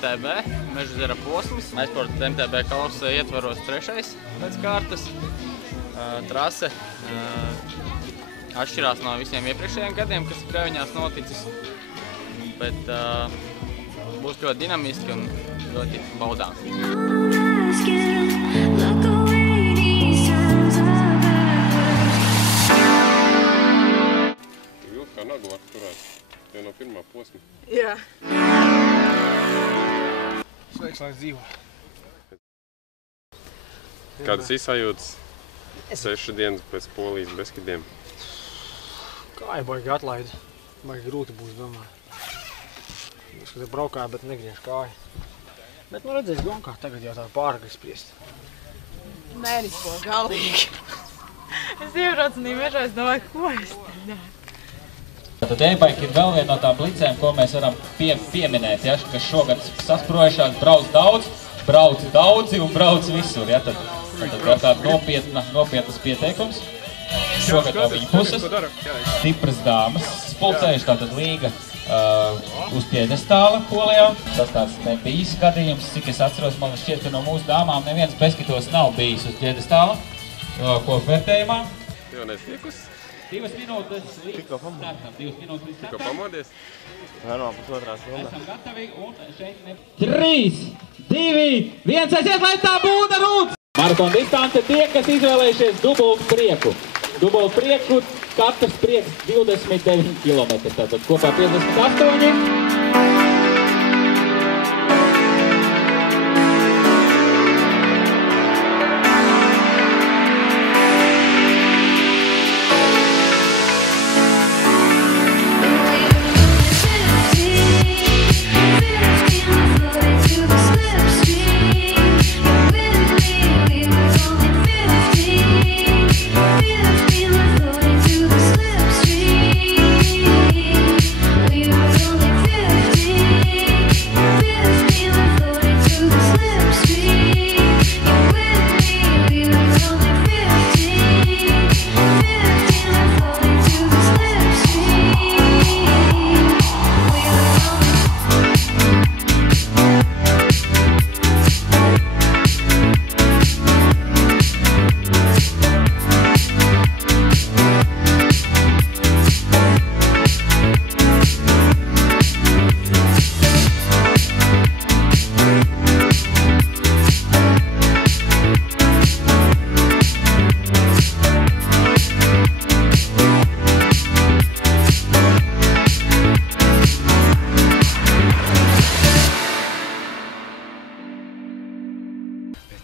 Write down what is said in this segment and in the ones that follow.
MTB, Mežezera posms. Aizsporta MTB kausē ietvaros 3. pēc kārtas. Trase atšķirās no visiem iepriekšējiem gadiem, kas Pļaviņās noticis. Bet būs ļoti dinamiski un ļoti baudāms. Kā nagu var turēt, jau no pirmā posma. Jā. Sveiks, lai dzīvo. Kādas izsajūtas 6 dienas pēc Polijas bezkidiem? Kāja baigi atlaida. Baigi grūti būs, domāju. Es, kad braukāju, bet negriež kāju. Bet, nu redzēs, gonkā tagad jau tā pārāk spriest. Nerisko galīgi. Es iebraucu un mežā, es domāju, ko es te daru. Tad e-bike ir vēl viena no tām blicēm, ko mēs varam pieminēt, ja, kas šogad sasprojušās, brauc daudzi un brauc visur. Ja, tad var tāda nopietnas pieteikums. Šogad no viņa puses stipras dāmas spulcējuši, tātad līga uz piedestāla Polijā. Tas tāds nebijis gadījums, cik es atceros, man šķiet, ka no mūsu dāmām neviens bezkitos nav bijis uz piedestāla kopvērtējumā. Jo netikus? 2 minūtes līdz startam. 2 minūtes līdz startam. Tikko pamodies? Normāli pusotrā stunda. Esam gatavi un šeit 3, 2, 1, aiziet, lai tā būda rūts! Maratona distance tie, kas izvēlējušies dubultu prieku. Dubultu prieku, katrs prieks 29 km. Tātad kopā 58.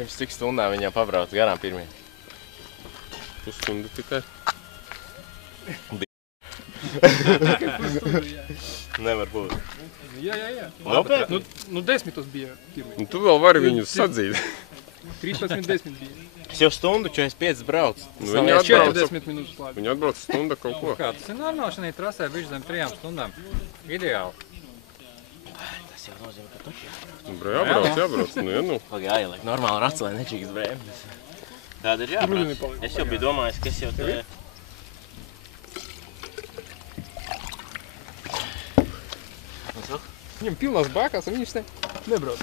Pirms cik stundām viņam pabrauc garām pirmie? Pusstundu tikai. Nevar būt. Jā. Nopietni? Nu 10 bija pirmie. Un tu vēl vari viņus sadzīt. 13-10 bija. Es jau stundu 45 brauc. Nu, viņi atbrauc 40 minūtes klāt. Viņi atbrauc stunda kaut ko. Kā, tas ir normāli šajā trasē, bišķi zem 3 stundām. Ideāli. Tas jau nozīmē, ka tu Jābrauc. Nu, ja nu. Pagā jāieliek normāli raci, lai nečīgas brēmas. Tāda ir jābrauc. Es jau biju domājis, ka es jau te... Viņam pilnās bākās, un viņš te nebrauc.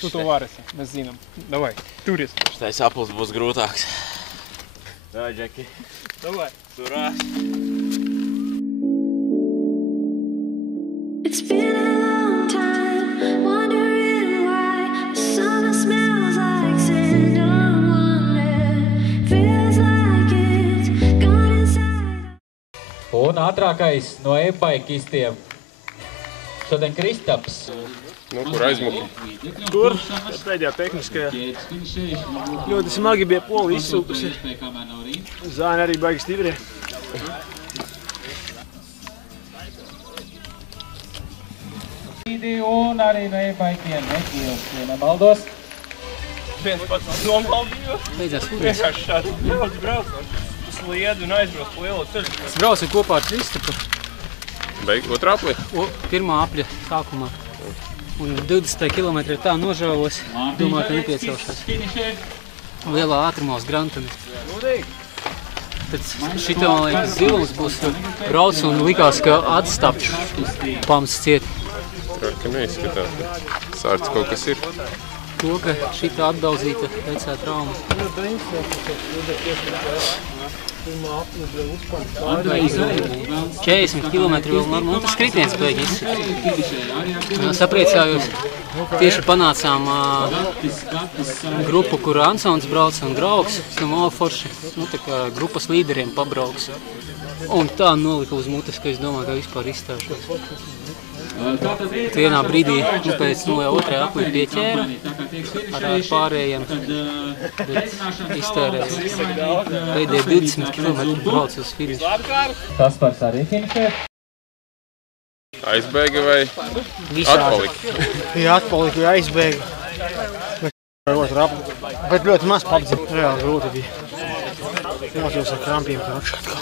Tu to varēsi, mēs zinām. Davai, turies. Šitais aplis būs grūtāks. Davai, Džeki. Davai. Surās. It's been a long time, wondering why the summer smells like sand on wonder. Feels like it's gone inside. Un ātrākais no e-bikeistiem šodien Kristaps. Nu, kur aizmuka? Tur, pēdējā tehniskajā. Ļoti smagi bija poli izsūkusi. Zāni arī baigi stiprie. Un arī no e-bikeiem Nekils, ja nemaldos. Viens pats nomaldījos. Beidzās Vienkārši šādi brauc uz sliedu un aizbrauc pa lielo ceļu. Es braucu kopā ar Kristapu. Otrā apli? Pirmā apļa sākumā. Un 20 km tā nožāvos. Domāju, ka nepiecelšos. Lielā ātrumā uz Grantoni. pēc šitā, man liekas, zilums būs brauc un likās, ka atstapš pamats ciet. Tā kā neizskatās. Sārts kaut kas ir. To, ka šitā atdauzīta vecā trauma. 40 kilometri vēl norma, un tas kritiens beigi izsaka. Sapriecājos, tieši panācām grupu, kur Ansons brauc un draugs, forši, tā kā grupas līderiem pabrauks. Un tā nolika uz mutes, ka es domāju, ka vispār izstāšos. Vienā brīdī, pēc jau otrajā aplī pieķēra ar pārējiem, bet iztērēs pēdējie 20 km brauc uz finišu. Tas pats arī finišē? Aizbēga vai atpalika? Jā, atpalika vai aizbēga. Bet ļoti maz pabdzi. Reāli grūti bija. Jāsjūs ar krampiem, ka atšķiet kā.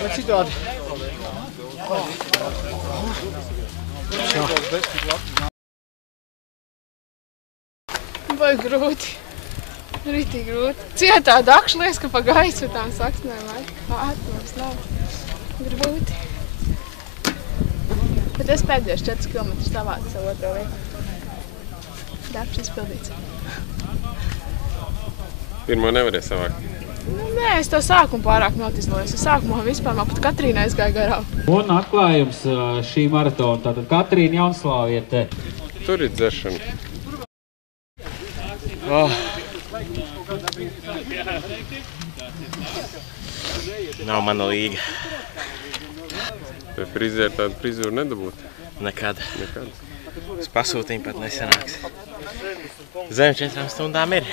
Bet citādi. Vai grūti. Ritīgi grūti. Cietā dakšlies, ka pa gaisu tām saksnēm ātrums nav. Grūti. Bet es pēdējos 4 km savācu savu otro vietu. Darbs izpildīts. Pirmo nevarēja savākt? Nē, es to sākumu pārāk notizlojos. Es sākumā vispār man pat Katrīna aizgāja garām. Un atklājums šī maratona. Tātad Katrīna Jaunslāviete. Tur ir dzeršana. Nav mana līga. Vai frizēri tādu frizūru nedabūt? Nekad. Uz pasūtījumu pat nesanāks. Zem 4 stundām ir.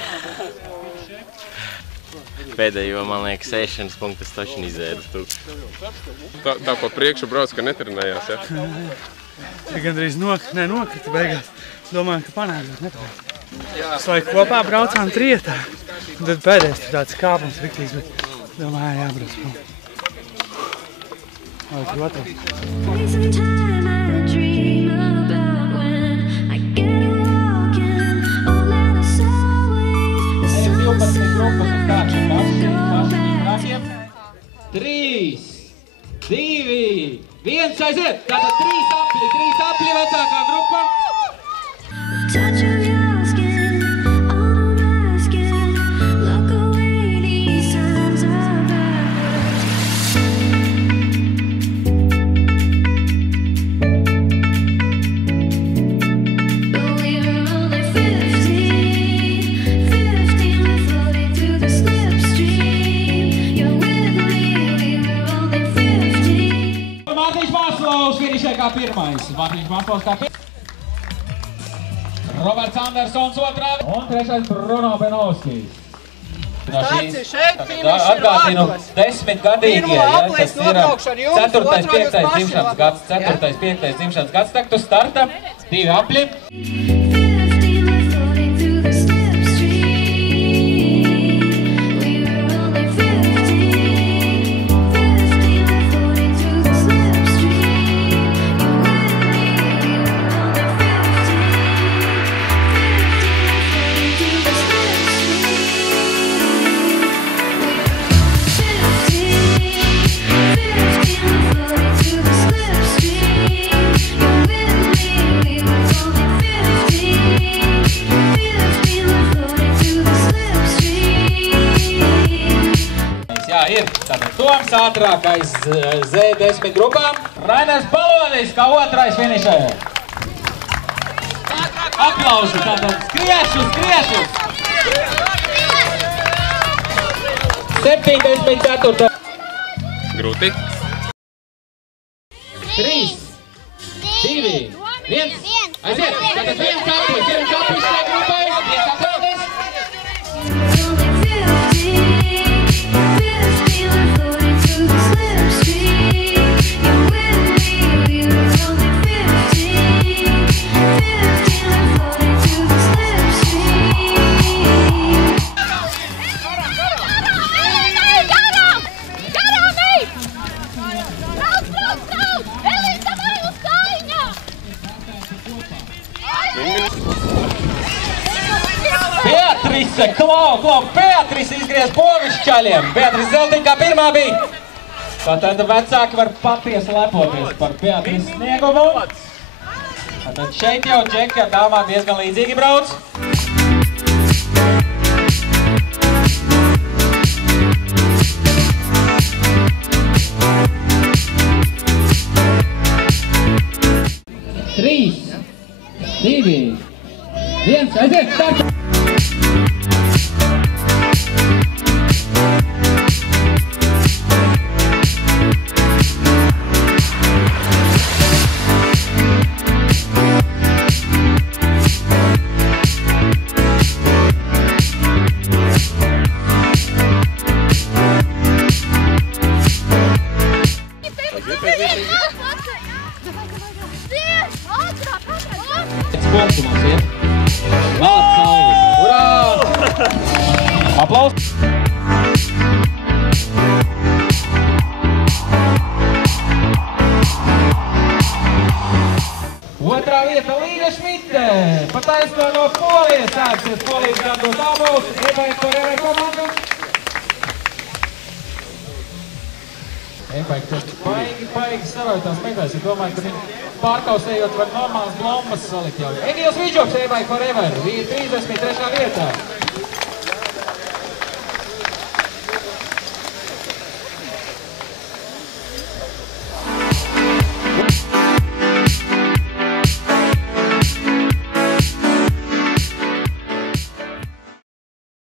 Pēdējo, man liekas, ēšanas punktas taču izēdu tukšu. Tā pa priekšu brauc, ka netrenējās, ja? Ja gandrīz nokrita beigās. Domāju, ka panākot nepareiz. Lai kopā braucām trietā. Tad pēdējais tur tāds kāpums riktīgs, bet domāju, jābrauc prom. Lai protams. Trīs, 2, 1, aiziet! Tātad 3 apļi vecākā grupa. Kā pirmais. Mārtiņš Maslovs kā pirmais. Roberts Andersons otrā. Un trešais Bruno Benovskis. Tāds ir šeit, finiši ir ārpus. 10 gadīgie. Pirmo aplis nobraukšu ar jums, otro jūs paši labi. 4. 5. dzimšanas gads. Tagad tu starta 2 apļi. Toms ātrākais Z10 grupām. Rainers Balodis kā otrais finišē. Aplausi, tātad skriešus. 74. Grūti. 3, 2, 1. Aiziet! Tātad viens aplis šai grupai. Viens aplis. Beatrice Klau, Beatris izgriez pogas čaļiem. Beatris Zeltiņa kā pirmā bija. Tātad vecāki var patiesi lepoties par Beatris sniegumu. Tātad šeit jau džeki ar dāmām diezgan līdzīgi brauc. Trīs, 2, 1, aiziet, start! Punktumos iet. Valsts salvi. Urā! Aplaus! Otrā vieta Līga Šmite. Pa taisno no Polijas sāksies Polijas gandos Ābols. E-Bike Forever komandu. E-Bike paigi savaitās meklēs. Es domāju, ka viņi pārkausējot var normālas blombas salikt jau. Egils Vidžoks, E-Bike Forever, 33. vietā.